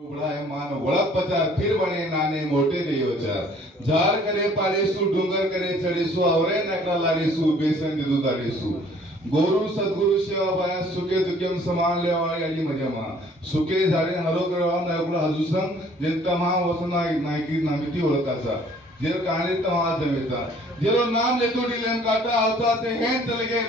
उबड़ाए मान वड़प पचार फिर बने नाने मोटे देयोचार झार करे पालेसु डूंगर करे चढ़ेसु आवरे नकरा लारेसु बेसन दिदु दारेसु गोरु सद्गुरु सेवा बाया सुखे दुखेम समान लेवाळी आली मजेमा सुखे झाले हरो करवा नायकुला हजुसंग जेंतमा वसना नायकी नामिती ओळखाचा जेर कहाणी तमा जमेता जेरो नाम लेतो डिलेम काटा आवता ते हें चलगे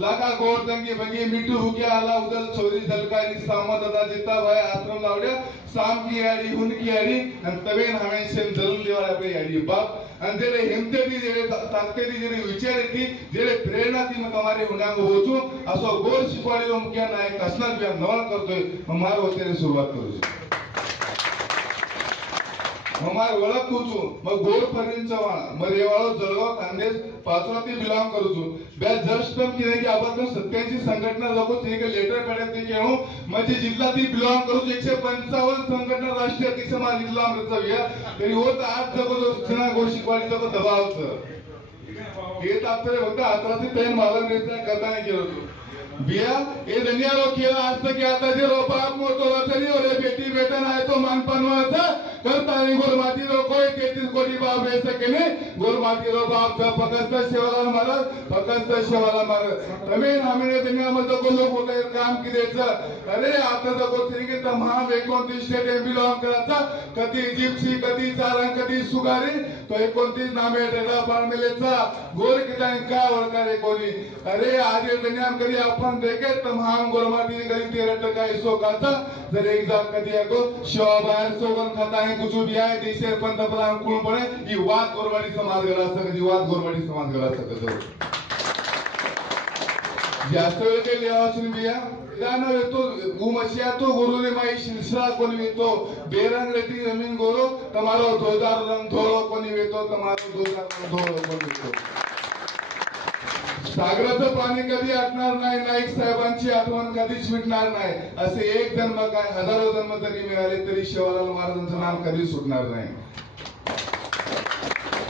लागा गोर तंगी बंगी मिठू हुक्या आला उदल छोरी झलकारी सामा दादा जिता भाई आश्रम लावड्या साम की यारी हुन की यारी अन तवेन हमें सेम जरूर लेवाला पे यारी बाप अन जेरे हिमते दी जेरे ताकते दी जेरे विचार दी जेरे प्रेरणा दी मग हमारे हुनांग होचू असो गोर शिकवाडीलो मुख्य नायक असणार बिया नवल करतोय हमार वतेने सुरुवात करू हमारे वळख कुचू मग गोर फरीन चव्हाण मग रेवाळो जळगाव खानदेश पाचोरा ते बिलॉंग करूचू बे जस्ट कम किने की आपण सत्याची संघटना लोको ते के लेटर काढे ते केणू म्हणजे जिल्हा ती बिलॉंग करूच 155 संघटना राष्ट्रीय किसमा जिल्हा अमृतसर तरी होत आज जबरदस्तीना गोर शिकवाडी जब दबावचं हे तात्पर्य होता हाताची पेन मालक रेचा करता गेलो बिया ये दुनिया रो खेल आज तक क्या था जे रो बाप मोटो चली और बेटी बेटा ना है तो मान पनवाचा करता है गोर माटी रो कोई 33 कोटी बाप है सकेने गोर माटी रो बाप का फकस्त सेवाला मार फकस्त सेवाला मार हमें हमें दुनिया में तो को लोग होते काम की देचा अरे आता तो को सिंगे तमाम 29 स्टेट बिलॉंग कराचा कधी जिप्सी कधी चारंग कधी सुगारी तो 29 नामे डेटा पार मिलेचा गोर किता का वळकारे कोणी अरे आज दुनिया में कधी आपण देखे तमाम गोरमाटी कधी 13% हिस्सो खाता जर एक जात कधी आको शिवा बाहेर सोगन खाता है कुछ भी आहे देशे पंतप्रधान कोण पडे ही वाद गोरवाडी समाज गला सकत वाद गोरवाडी समाज गला सकत जास्त वेळ के लेवासून बिया जाना तो गुमसिया तो गुरुने माई शिलसरा कोणी वेतो बेरंग रेती जमीन गोरो तमारो 2000 रंग धोळो कोणी वेतो तमारो 2000 रंग धोळो कोणी वेतो सागराचं पाणी कधी आटणार नाही नाईक साहेबांची आठवण कधीच मिटणार नाही असे एक जन्म काय हजारो जन्म तरी मिळाले तरी शिवालाल महाराजांचं नाम कधी सुटणार नाही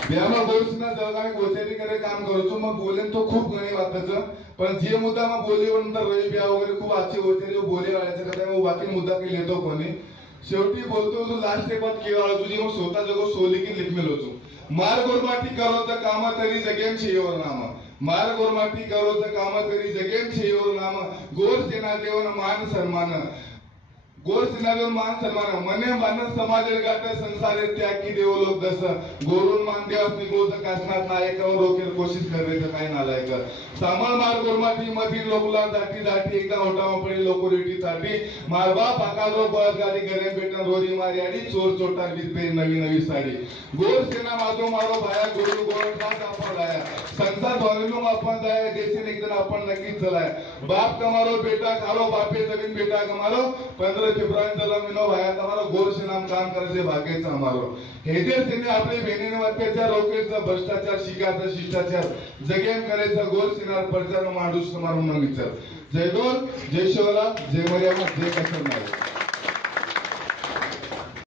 बियामा गोरसना जळगावी गोचेरी करे काम करूचो मग बोलेन तो खूप गणी वाटायचं पण जे मुद्दा मग बोली नंतर रवी बिया वगैरे खूप आजचे गोचेरी बोले वाढायचं कदा मग बाकी मुद्दा काही लेतो कोणी शेवटी बोलतो तू लास्ट एक बात केवळ तुझी मग स्वतः जगो सोली की लिखमेल होतो मार गोरमाटी करो तर कामा तरी जगेम शेवर नाम मार गोरमाटी करो तर कामा तरी जगेम शेवर नाम गोर सेना देवन मान सन्मान गोर सेना मान सन्मान मने मान समाज गाठ संसारे त्याग की देव लोक दस गोरून मान देवास निघोज कासनात नायकावर रोकेर कोशिश करायचं काय नालायक सामाळ मार गोरमाटी मधी लोकला दाटी दाटी एकदा होटावा पडे लोकोरिटी साठी मारबा पाकालो बस गाडी घरे बेटन रोजी मारी आडी चोर चोटा पे नवी नवी साडी गोर सेना माझो मारो भाया गुरु गोरखनाथ आपण लाया संसार भविनो आपण जाय देशे एकदम आपण नक्कीच चलाय बाप कमारो बेटा खालो बापे जमीन बेटा कमारो 15 फेब्रुवारी जलमिनो भाया कमारो गोर सेना काम करायचे भाग्याचं हमारो हे जे सेने आपले बहिणीने अत्याचार रोखण्याचा भ्रष्टाचार शिकायचा शिष्टाचार जगेम करायचा गोर सेना प्रचार मांडूस समारोह विचार जय गोर जय शिवला जय मर्यादा जय कसर नाही